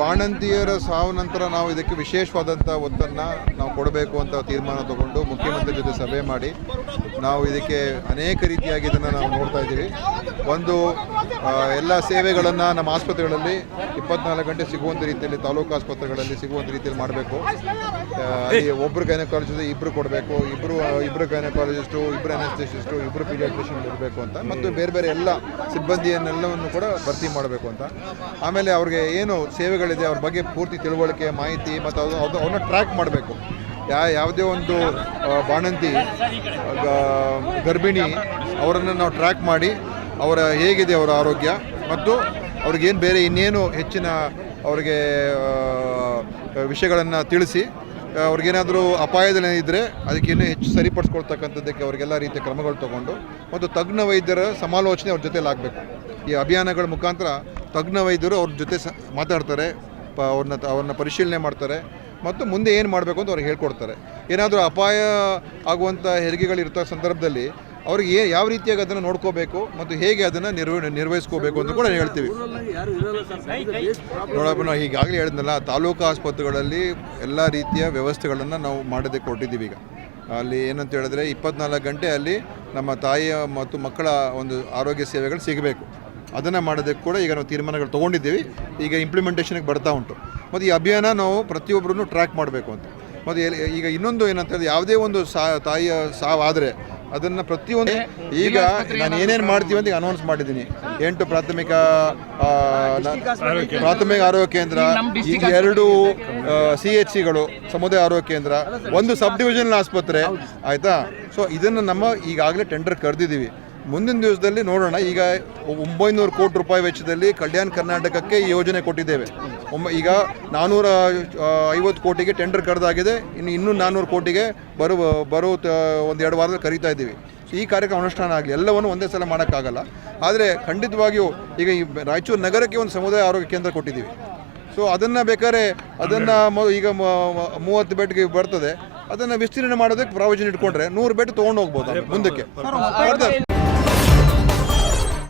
ಬಾಣಂತಿಯರ ಸಾವು ನಂತರ ನಾವು ಇದಕ್ಕೆ ವಿಶೇಷವಾದಂಥ ಒತ್ತನ್ನು ನಾವು ಕೊಡಬೇಕು ಅಂತ ತೀರ್ಮಾನ ತಗೊಂಡು ಮುಖ್ಯಮಂತ್ರಿ ಜೊತೆ ಸಭೆ ಮಾಡಿ ನಾವು ಇದಕ್ಕೆ ಅನೇಕ ರೀತಿಯಾಗಿ ಇದನ್ನು ನಾವು ನೋಡ್ತಾ ಇದ್ದೀವಿ. ಒಂದು ಎಲ್ಲ ಸೇವೆಗಳನ್ನು ನಮ್ಮ ಆಸ್ಪತ್ರೆಗಳಲ್ಲಿ ಇಪ್ಪತ್ನಾಲ್ಕು ಗಂಟೆ ಸಿಗುವಂಥ ರೀತಿಯಲ್ಲಿ, ತಾಲೂಕು ಆಸ್ಪತ್ರೆಗಳಲ್ಲಿ ಸಿಗುವಂಥ ರೀತಿಯಲ್ಲಿ ಮಾಡಬೇಕು. ಅಲ್ಲಿ ಒಬ್ಬರು ಗೈನಕಾಲಜಿಸ್ಟ್ ಇಬ್ಬರು ಕೊಡಬೇಕು ಇಬ್ಬರು ಇಬ್ಬರು ಗೈನಕಾಲಜಿಸ್ಟು ಇಬ್ಬರು ಅನೆಸ್ಟೆಸಿಸ್ಟು ಇಬ್ಬರು ಪೀಡಿಯಾಟ್ರಿಷಿಯನ್ ಇರಬೇಕು ಅಂತ, ಮತ್ತು ಬೇರೆ ಬೇರೆ ಎಲ್ಲ ಸಿಬ್ಬಂದಿಯನ್ನೆಲ್ಲವನ್ನು ಕೂಡ ಭರ್ತಿ ಮಾಡಬೇಕು ಅಂತ. ಆಮೇಲೆ ಅವ್ರಿಗೆ ಏನು ಸೇವೆಗಳಿದೆ ಅವ್ರ ಬಗ್ಗೆ ಪೂರ್ತಿ ತಿಳುವಳಿಕೆ, ಮಾಹಿತಿ, ಮತ್ತು ಅದು ಅದು ಅವನ್ನ ಟ್ರ್ಯಾಕ್ ಮಾಡಬೇಕು. ಯಾ ಯಾವುದೇ ಒಂದು ಬಾಣಂತಿ ಗರ್ಭಿಣಿ, ಅವರನ್ನು ನಾವು ಟ್ರ್ಯಾಕ್ ಮಾಡಿ, ಅವರ ಹೇಗಿದೆ ಅವರ ಆರೋಗ್ಯ, ಮತ್ತು ಅವ್ರಿಗೇನು ಬೇರೆ ಇನ್ನೇನು ಹೆಚ್ಚಿನ ಅವ್ರಿಗೆ ವಿಷಯಗಳನ್ನು ತಿಳಿಸಿ ಅವ್ರಿಗೇನಾದರೂ ಅಪಾಯದಲ್ಲಿ ಇದ್ದರೆ ಅದಕ್ಕೇನು ಹೆಚ್ಚು ಸರಿಪಡಿಸ್ಕೊಳ್ತಕ್ಕಂಥದ್ದಕ್ಕೆ ಅವರಿಗೆಲ್ಲ ರೀತಿಯ ಕ್ರಮಗಳು ತಗೊಂಡು, ಮತ್ತು ತಜ್ಞ ವೈದ್ಯರ ಸಮಾಲೋಚನೆ ಅವ್ರ ಜೊತೆಲಿ ಆಗಬೇಕು. ಈ ಅಭಿಯಾನಗಳ ಮುಖಾಂತರ ತಜ್ಞ ವೈದ್ಯರು ಅವ್ರ ಜೊತೆ ಮಾತಾಡ್ತಾರೆ, ಪ ಅವ್ರನ್ನ ಅವ್ರನ್ನ ಪರಿಶೀಲನೆ ಮಾಡ್ತಾರೆ ಮತ್ತು ಮುಂದೆ ಏನು ಮಾಡಬೇಕು ಅಂತ ಅವ್ರಿಗೆ ಹೇಳ್ಕೊಡ್ತಾರೆ. ಏನಾದರೂ ಅಪಾಯ ಆಗುವಂಥ ಹೆರಿಗೆಗಳಿರ್ತ ಸಂದರ್ಭದಲ್ಲಿ ಅವ್ರಿಗೆ ಏ ಯಾವ ರೀತಿಯಾಗಿ ಅದನ್ನು ನೋಡ್ಕೋಬೇಕು ಮತ್ತು ಹೇಗೆ ಅದನ್ನು ನಿರ್ವ ನಿರ್ವಹಿಸ್ಕೋಬೇಕು ಅಂತ ಕೂಡ ಹೇಳ್ತೀವಿ. ನೋಡಪ್ಪ, ನಾವು ಈಗಾಗಲೇ ಹೇಳಿದ್ನಲ್ಲ, ತಾಲೂಕು ಆಸ್ಪತ್ರೆಗಳಲ್ಲಿ ಎಲ್ಲ ರೀತಿಯ ವ್ಯವಸ್ಥೆಗಳನ್ನು ನಾವು ಮಾಡೋದಕ್ಕೆ ಕೊಟ್ಟಿದ್ದೀವಿ ಈಗ. ಅಲ್ಲಿ ಏನಂತ ಹೇಳಿದ್ರೆ ಇಪ್ಪತ್ನಾಲ್ಕು ಗಂಟೆ ಅಲ್ಲಿ ನಮ್ಮ ತಾಯಿಯ ಮತ್ತು ಮಕ್ಕಳ ಒಂದು ಆರೋಗ್ಯ ಸೇವೆಗಳು ಸಿಗಬೇಕು. ಅದನ್ನು ಮಾಡೋದಕ್ಕೆ ಕೂಡ ಈಗ ನಾವು ತೀರ್ಮಾನಗಳು ತೊಗೊಂಡಿದ್ದೀವಿ. ಈಗ ಇಂಪ್ಲಿಮೆಂಟೇಷನ್ಗೆ ಬರ್ತಾ ಉಂಟು. ಮತ್ತು ಈ ಅಭಿಯಾನ ನಾವು ಪ್ರತಿಯೊಬ್ಬರನ್ನು ಟ್ರ್ಯಾಕ್ ಮಾಡಬೇಕು ಅಂತ. ಮತ್ತು ಈಗ ಇನ್ನೊಂದು ಏನಂತ ಹೇಳಿದ್ರೆ ಯಾವುದೇ ಒಂದು ಸಾ ತಾಯಿಯ ಸಾವಾದರೆ ಅದನ್ನು ಪ್ರತಿಯೊಂದು ಈಗ ನಾನು ಏನೇನು ಮಾಡ್ತೀವಿ ಅಂತ ಅನೌನ್ಸ್ ಮಾಡಿದ್ದೀನಿ. ಎಂಟು ಪ್ರಾಥಮಿಕ ಪ್ರಾಥಮಿಕ ಆರೋಗ್ಯ ಕೇಂದ್ರ ಈಗ ಎರಡು ಸಿ ಎಚ್ ಸಿಗಳು ಸಮುದಾಯ ಆರೋಗ್ಯ ಕೇಂದ್ರ ಒಂದು ಸಬ್ ಡಿವಿಷನಲ್ ಆಸ್ಪತ್ರೆ ಆಯಿತಾ? ಸೊ ಇದನ್ನು ನಮ್ಮ ಈಗಾಗಲೇ ಟೆಂಡರ್ ಕರೆದಿದ್ದೀವಿ. ಮುಂದಿನ ದಿವಸದಲ್ಲಿ ನೋಡೋಣ. ಈಗ ಒಂಬೈನೂರು ಕೋಟಿ ರೂಪಾಯಿ ವೆಚ್ಚದಲ್ಲಿ ಕಲ್ಯಾಣ ಕರ್ನಾಟಕಕ್ಕೆ ಈ ಯೋಜನೆ ಕೊಟ್ಟಿದ್ದೇವೆ. ಒಮ್ಮ ಈಗ ನಾನ್ನೂರ ಐವತ್ತು ಕೋಟಿಗೆ ಟೆಂಡರ್ ಕರೆದಾಗಿದೆ ಇನ್ನು ಇನ್ನೂ ನಾನ್ನೂರು ಕೋಟಿಗೆ ಬರುವ ಬರೋ ಒಂದು ಎರಡು ವಾರದಲ್ಲಿ ಕರೀತಾ ಇದ್ದೀವಿ. ಈ ಕಾರ್ಯಕ್ರಮ ಅನುಷ್ಠಾನ ಆಗಲಿ ಎಲ್ಲವನ್ನು ಒಂದೇ ಸಲ ಮಾಡೋಕ್ಕಾಗಲ್ಲ. ಆದರೆ ಖಂಡಿತವಾಗಿಯೂ ಈಗ ಈ ರಾಯಚೂರು ನಗರಕ್ಕೆ ಒಂದು ಸಮುದಾಯ ಆರೋಗ್ಯ ಕೇಂದ್ರ ಕೊಟ್ಟಿದ್ದೀವಿ. ಸೊ ಅದನ್ನು ಬೇಕಾದ್ರೆ ಅದನ್ನು ಈಗ ಮೂವತ್ತು ಬೆಡ್ಗೆ ಬರ್ತದೆ. ಅದನ್ನು ವಿಸ್ತೀರ್ಣ ಮಾಡೋದಕ್ಕೆ ಪ್ರಾವಿಷನ್ ಇಟ್ಕೊಂಡ್ರೆ ನೂರು ಬೆಡ್ ತೊಗೊಂಡು ಹೋಗ್ಬೋದು ಮುಂದಕ್ಕೆ.